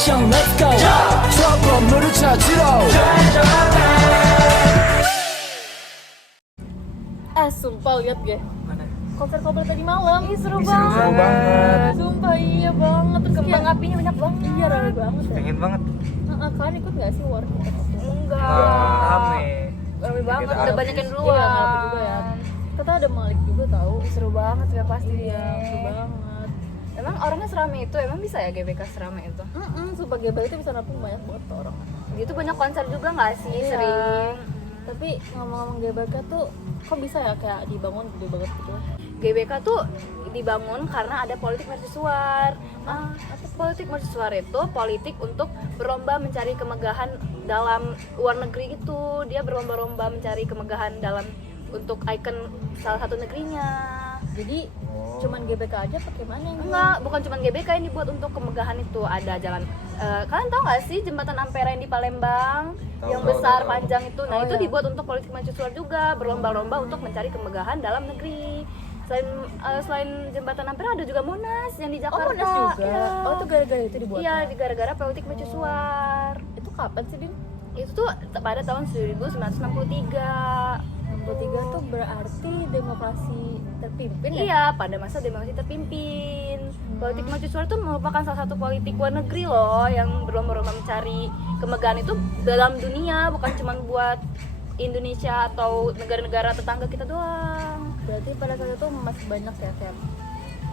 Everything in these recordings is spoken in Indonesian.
action let's go 저 건물을 찾으러 Sumpah lihat gak? Mana? Konser Coldplay tadi malam. Ih seru Seru banget. banget. Sumpah iya banget. Terus Kembang kayak apinya banyak banget. iya rame banget ya. Pengen banget. Kalian ikut gak sih war? Enggak. Rame. Rame banget, Kita udah artis. banyak yang Iya, duluan. rame juga ya. Kata ada Malik juga tahu. Seru banget sudah pasti Iya, dia. seru banget. Emang orangnya serame itu, emang bisa ya GBK serame itu? Sumpah GBK itu bisa nampung banyak banget orang. Gitu banyak konser juga nggak sih Iya. sering? Tapi ngomong-ngomong GBK tuh kok bisa ya kayak dibangun gede banget gitu? GBK tuh dibangun karena ada politik mercusuar. Politik mercusuar itu politik untuk berlomba mencari kemegahan dalam luar negeri gitu. Dia berlomba-lomba mencari kemegahan dalam untuk ikon salah satu negerinya. Jadi cuman GBK aja pakai mana yang Enggak, bukan cuma GBK yang dibuat untuk kemegahan itu. Ada jalan, kalian tahu nggak sih jembatan Ampera yang di Palembang yang besar panjang itu? Nah, itu iya. dibuat untuk politik mercusuar juga, berlomba-lomba untuk mencari kemegahan dalam negeri. Selain jembatan Ampera ada juga Monas yang di Jakarta. Monas juga? Iya. Oh itu gara-gara itu dibuat? Iya, gara-gara politik mercusuar. Itu kapan sih Din? Itu tuh pada tahun 1963. 63 tuh berarti demokrasi terpimpin ya? Iya, pada masa demokrasi terpimpin. Politik mercusuar itu merupakan salah satu politik luar negeri loh yang berlomba-lomba mencari kemegahan itu dalam dunia, bukan cuma buat Indonesia atau negara-negara tetangga kita doang. Berarti pada saat itu masih banyak ya kayak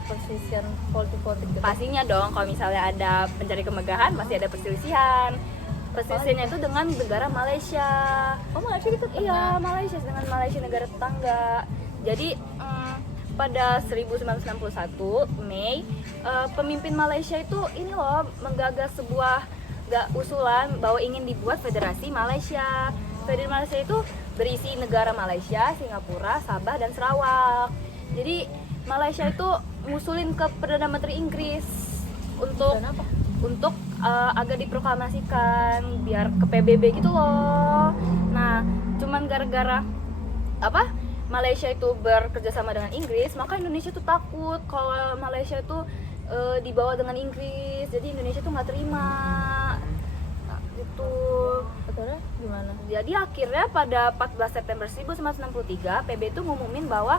perselisihan politik-politik gitu? Pastinya dong, kalau misalnya ada mencari kemegahan, masih ada perselisihan. Perselisihannya itu dengan negara Malaysia. Oh Malaysia gitu? Iya, Malaysia dengan Malaysia negara tetangga. Jadi pada 1961 Mei, pemimpin Malaysia itu ini loh menggagas sebuah usulan bahwa ingin dibuat Federasi Malaysia. Federasi Malaysia itu berisi negara Malaysia, Singapura, Sabah dan Sarawak. Jadi Malaysia itu ngusulin ke Perdana Menteri Inggris untuk Dan apa? agar diproklamasikan biar ke PBB gitu loh. Nah, cuman gara-gara apa? Malaysia itu bekerja sama dengan Inggris, maka Indonesia tuh takut kalau Malaysia itu dibawa dengan Inggris. Jadi Indonesia tuh nggak terima. Nah, gitu. Akhirnya gimana? Jadi akhirnya pada 14 September 1963 PB itu ngumumin bahwa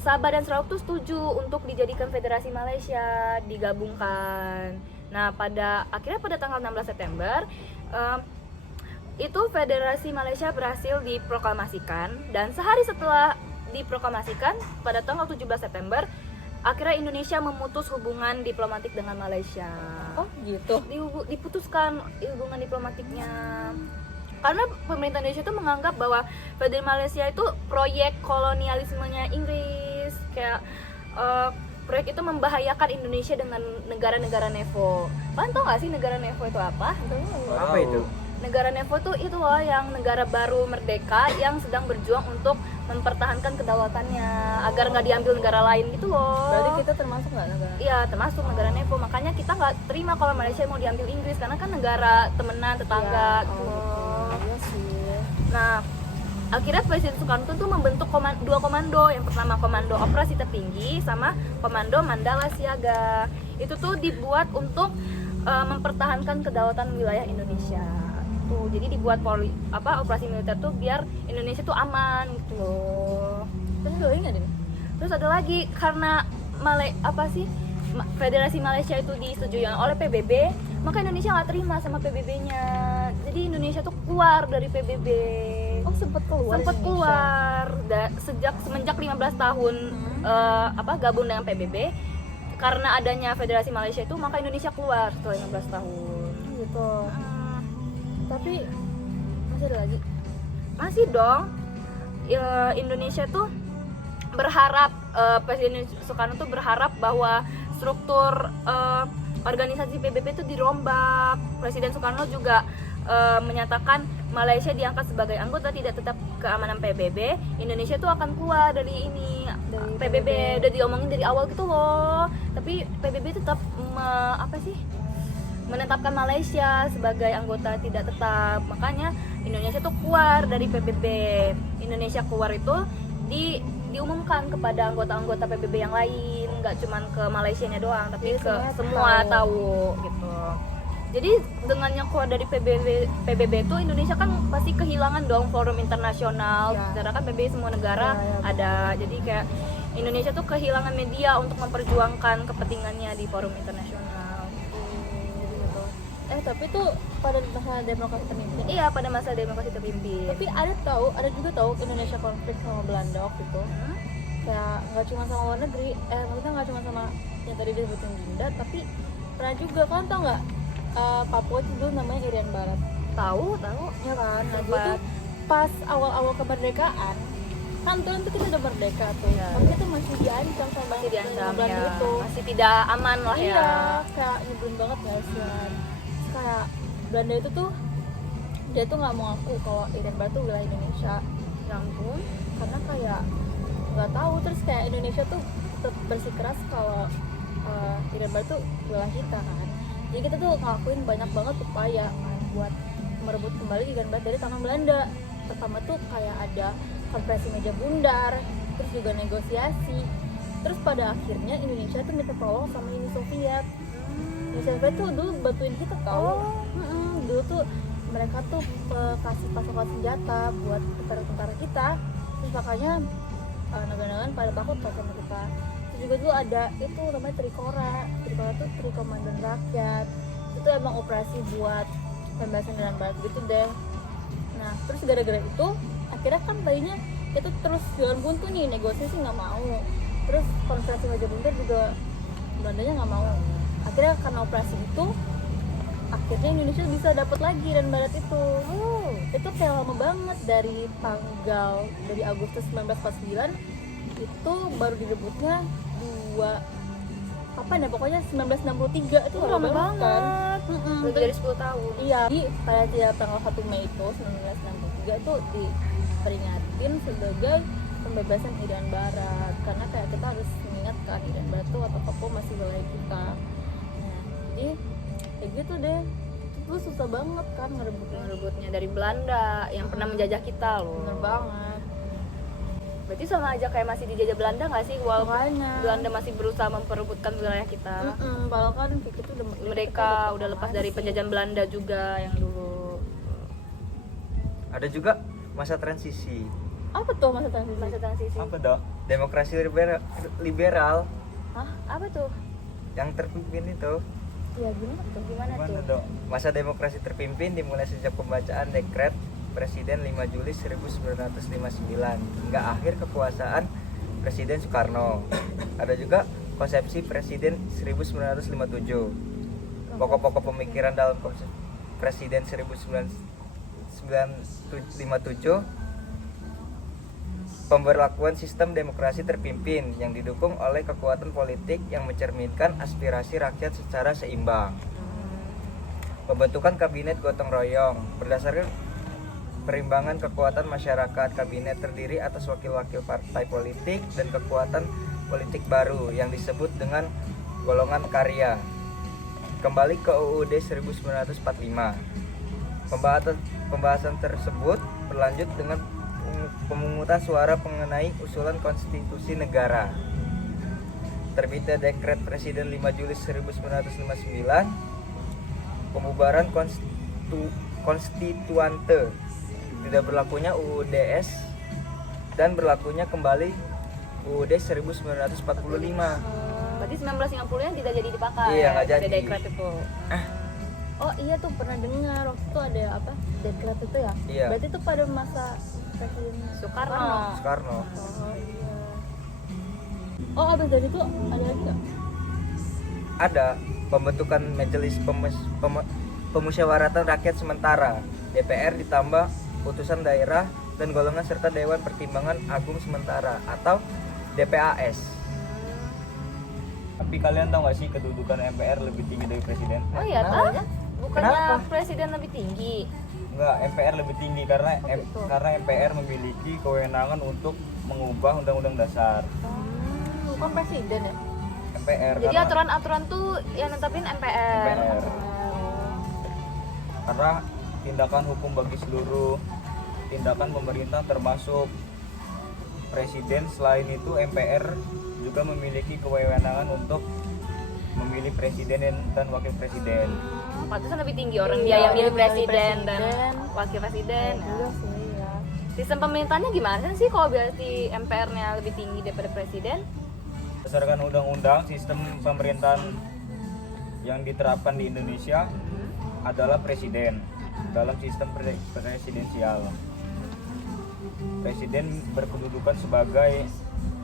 Sabah dan Sarawak tuh setuju untuk dijadikan Federasi Malaysia, digabungkan. Nah, akhirnya pada tanggal 16 September itu Federasi Malaysia berhasil diproklamasikan, dan sehari setelah diproklamasikan pada tanggal 17 September akhirnya Indonesia memutus hubungan diplomatik dengan Malaysia. Oh gitu? Diputuskan hubungan diplomatiknya karena pemerintah Indonesia itu menganggap bahwa Federasi Malaysia itu proyek kolonialismenya Inggris, kayak proyek itu membahayakan Indonesia dengan negara-negara NEVO. Kalian tau gak sih negara NEVO itu apa? Apa itu? Negara NEVO itu loh yang negara baru merdeka yang sedang berjuang untuk mempertahankan kedaulatannya agar nggak diambil negara lain gitu loh. Berarti kita termasuk nggak negara? Iya, termasuk negara NEVO. Makanya kita nggak terima kalau Malaysia mau diambil Inggris karena kan negara temenan tetangga gitu loh. Iya sih. Nah, akhirnya Presiden Soekarno tuh membentuk dua komando. Yang pertama Komando Operasi Tertinggi sama Komando Mandala Siaga. Itu tuh dibuat untuk mempertahankan kedaulatan wilayah Indonesia. Tuh, jadi dibuat operasi militer tuh biar Indonesia tuh aman gitu loh. Terus ada lagi nggak Din? Terus ada lagi karena Federasi Malaysia itu disetujui oleh PBB, maka Indonesia nggak terima sama PBB-nya. Jadi Indonesia tuh keluar dari PBB. Oh sempat keluar? Sempat Indonesia. keluar semenjak 15 tahun gabung dengan PBB. Karena adanya Federasi Malaysia itu, maka Indonesia keluar setelah 15 tahun. Gitu. Tapi masih ada lagi? Masih dong. Indonesia tuh berharap, Presiden Soekarno tuh berharap bahwa struktur organisasi PBB itu dirombak. Presiden Soekarno juga menyatakan Malaysia diangkat sebagai anggota tidak tetap keamanan PBB. Indonesia tuh akan keluar dari PBB. Udah diomongin dari awal gitu loh. Tapi PBB tetap menetapkan Malaysia sebagai anggota tidak tetap. Makanya Indonesia tuh keluar dari PBB. Indonesia keluar itu diumumkan kepada anggota-anggota PBB yang lain. nggak cuman ke Malaysianya doang, tapi Jadi ke semuanya semua tahu. tahu gitu. Jadi dengan yang keluar dari PBB itu Indonesia kan pasti kehilangan dong forum internasional. Ya. Secara kan PBB semua negara Ya, ya, ada. Jadi kayak Indonesia tuh kehilangan media untuk memperjuangkan kepentingannya di forum internasional. Jadi gitu. Tapi tuh pada masa demokrasi terpimpin. Iya, pada masa demokrasi terpimpin. Tapi ada juga tahu Indonesia konflik sama Belanda waktu itu. Kayak nggak cuma sama luar negeri, maksudnya nggak cuma sama yang tadi disebutin Dinda, tapi pernah juga kan tau nggak Papua itu dulu namanya Irian Barat, Tahu. ya kan? Nah dulu Sempat. tuh pas awal-awal kemerdekaan, kan tuh kita udah merdeka tuh, Iya. tapi kita masih diancam sama Masih diancam Belanda ya. itu. Masih tidak aman lah ya. Iya, kayak nyebelin banget ya Sian. Kayak Belanda itu tuh dia tuh nggak mau ngaku kalau Irian Barat tuh wilayah Indonesia, Ya ampun. karena kayak nggak tahu, terus kayak Indonesia tuh tetap bersikeras kalau Irian Barat tuh wilayah kita kan. Jadi kita tuh ngelakuin banyak banget upaya kan buat merebut kembali Irian Barat dari tangan Belanda. Pertama tuh kayak ada konferensi meja bundar, terus juga negosiasi. Terus pada akhirnya Indonesia tuh minta tolong sama Uni Soviet. Uni Soviet tuh dulu bantuin kita tau. Dulu tuh mereka tuh kasih pasukan senjata buat tentara-tentara kita. Terus makanya negara-negara pada takut kan sama kita. Terus juga dulu ada itu namanya Trikora tuh Tri Komandan Rakyat. Itu emang operasi buat pembebasan Irian Barat gitu deh. Nah terus gara-gara itu akhirnya kan bayinya itu terus jalan buntu nih, negosiasi nggak mau. Terus konferensi meja bundar juga Belandanya nggak mau. Akhirnya karena operasi itu akhirnya Indonesia bisa dapat lagi Irian Barat itu. Itu kayak lama banget dari Agustus 1949 itu baru direbutnya kapan ya, pokoknya 1963 itu Lama kan. banget. Lebih dari 10 tahun. Iya, di pada tiap tanggal 1 Mei itu 1963 itu diperingatin sebagai pembebasan Irian Barat, karena kayak kita harus mengingatkan Irian Barat tuh atau Papua masih wilayah kita. Nah, jadi kayak gitu deh. Itu susah banget kan Ngerebutnya dari Belanda yang pernah menjajah kita loh. Bener banget. Berarti sama aja kayak masih dijajah Belanda nggak sih, walaupun Makanya. Belanda masih berusaha memperebutkan wilayah kita. Padahal kan kita tuh Mereka udah lepas dari penjajahan Belanda juga yang dulu. Ada juga masa transisi. Apa tuh masa transisi? Masa transisi. Apa dok? Demokrasi liberal Hah? Apa tuh? yang terpimpin itu. Ya gimana tuh? Gimana Gimana tuh? dok? Masa demokrasi terpimpin dimulai sejak pembacaan dekret Presiden 5 Juli 1959 hingga akhir kekuasaan Presiden Soekarno. Ada juga konsepsi Presiden 1957. Pokok-pokok pemikiran dalam konsep Presiden 1957, pemberlakuan sistem demokrasi terpimpin yang didukung oleh kekuatan politik yang mencerminkan aspirasi rakyat secara seimbang. Pembentukan kabinet gotong royong berdasarkan perimbangan kekuatan masyarakat. Kabinet terdiri atas wakil-wakil partai politik dan kekuatan politik baru yang disebut dengan golongan karya. Kembali ke UUD 1945. Pembahasan tersebut berlanjut dengan pemungutan suara mengenai usulan konstitusi negara. Terbitnya Dekret Presiden 5 Juli 1959, pembubaran konstituante, tidak berlakunya UUDS, dan berlakunya kembali UUD 1945. Berarti 1950 yang tidak jadi dipakai. Iya, nggak pada jadi. dekret itu. Oh iya tuh pernah dengar waktu itu ada apa dekret itu ya? Iya. Berarti itu pada masa Presiden Soekarno. Soekarno. Oh iya. Oh abis dari itu ada lagi nggak? Ada pembentukan Majelis Pemusyawaratan Rakyat Sementara DPR ditambah putusan daerah dan golongan serta Dewan Pertimbangan Agung Sementara atau DPAS. Tapi kalian tahu nggak sih kedudukan MPR lebih tinggi dari presiden? Oh iya, Kenapa? tah? Bukannya Kenapa? presiden lebih tinggi? Enggak, MPR lebih tinggi karena gitu. karena MPR memiliki kewenangan untuk mengubah undang-undang dasar. Bukan presiden ya? MPR Jadi karena, aturan-aturan tuh yang netapin MPR. MPR. Karena tindakan hukum bagi seluruh tindakan pemerintah termasuk presiden. Selain itu MPR juga memiliki kewenangan untuk memilih presiden dan wakil presiden. Pantesan lebih tinggi orang dia yang milih presiden dan wakil presiden. Iya sih ya. Sistem pemerintahannya gimana sih kalau berarti MPR-nya lebih tinggi daripada presiden? Berdasarkan undang-undang, sistem pemerintahan yang diterapkan di Indonesia adalah presiden dalam sistem presidensial. Presiden berkedudukan sebagai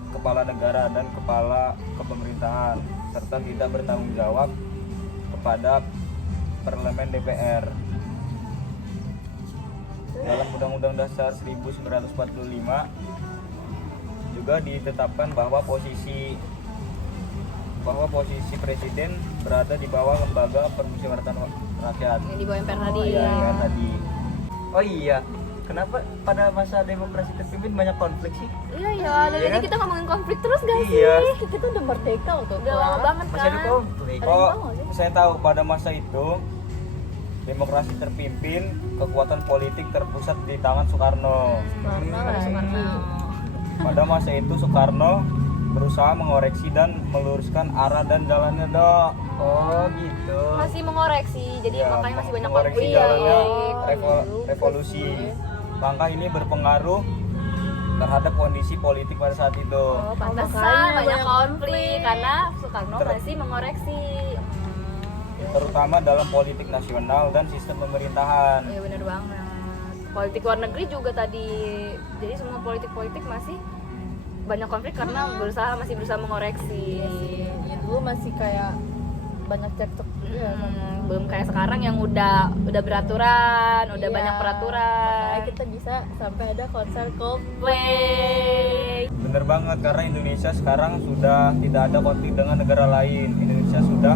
kepala negara dan kepala kepemerintahan serta tidak bertanggung jawab kepada parlemen DPR. Dalam Undang-Undang Dasar 1945 juga ditetapkan bahwa posisi presiden berada di bawah lembaga permusyawaratan rakyat. Yang di bawah MPR tadi. Ya, yang tadi. Oh iya, kenapa pada masa demokrasi terpimpin banyak konflik sih? Iya ya, dari Iya tadi kan? kita ngomongin konflik terus gak sih? Iya. Kita udah merdeka tuh. Udah lama banget Masih ada kan? konflik. Ada yang Oh, tahu nggak sih? saya tahu pada masa itu demokrasi terpimpin, kekuatan politik terpusat di tangan Soekarno. Soekarno. Pada masa itu Soekarno berusaha mengoreksi dan meluruskan arah dan jalannya, Dok. Oh gitu. Masih mengoreksi, jadi Ya, makanya masih banyak mengoreksi konflik. jalannya Oh, revolusi. Langkah ini berpengaruh terhadap kondisi politik pada saat itu. Oh, pantesan makanya banyak banyak konflik karena Soekarno masih mengoreksi. Terutama dalam politik nasional dan sistem pemerintahan. Iya bener banget. Politik luar negeri juga tadi. Jadi semua politik-politik masih banyak konflik karena masih berusaha mengoreksi. Ya dulu masih kayak banyak cekcok juga sama. Belum kayak sekarang yang udah beraturan, udah Iya, banyak peraturan. makanya kita bisa sampai ada konser Coldplay. Play. Bener banget, karena Indonesia sekarang sudah tidak ada konflik dengan negara lain. Indonesia sudah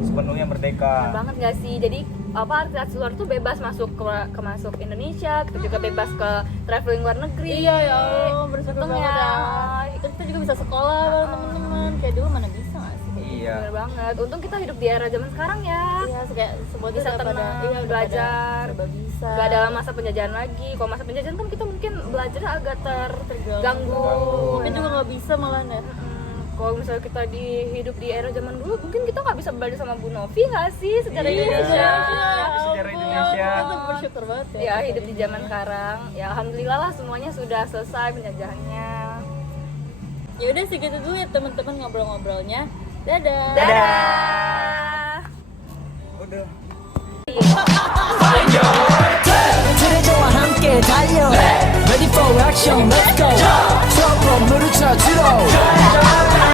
sepenuhnya merdeka. Bener banget gak sih? Jadi artis luar tuh bebas masuk ke masuk Indonesia, kita juga bebas ke traveling luar negeri. Iya ya Allah, bersyukur Untungnya. banget ya. Kita juga bisa sekolah bareng teman-teman. Kayak dulu mana bisa nggak sih? Iya. Bener banget. Untung kita hidup di era zaman sekarang ya. Iya, kayak semua Bisa udah pada tenang, udah belajar. pada bisa. Gak ada masa penjajahan lagi. Kalau masa penjajahan kan kita mungkin belajar agak terganggu. Mungkin juga nggak bisa malah ya. Kalau misalnya kita hidup di era zaman dulu, mungkin kita nggak bisa belajar sama Bu Novi nggak sih sejarah Iya. Indonesia? Sejarah Indonesia. Kita bersyukur banget ya. Ya hidup di zaman sekarang. Ya alhamdulillah lah semuanya sudah selesai penjajahannya. Ya udah segitu dulu ya teman-teman ngobrol-ngobrolnya. Dadah. Dadah. Udah. 트레저와 함께 달려 Ready for action, let's go 처음 물을 찾으러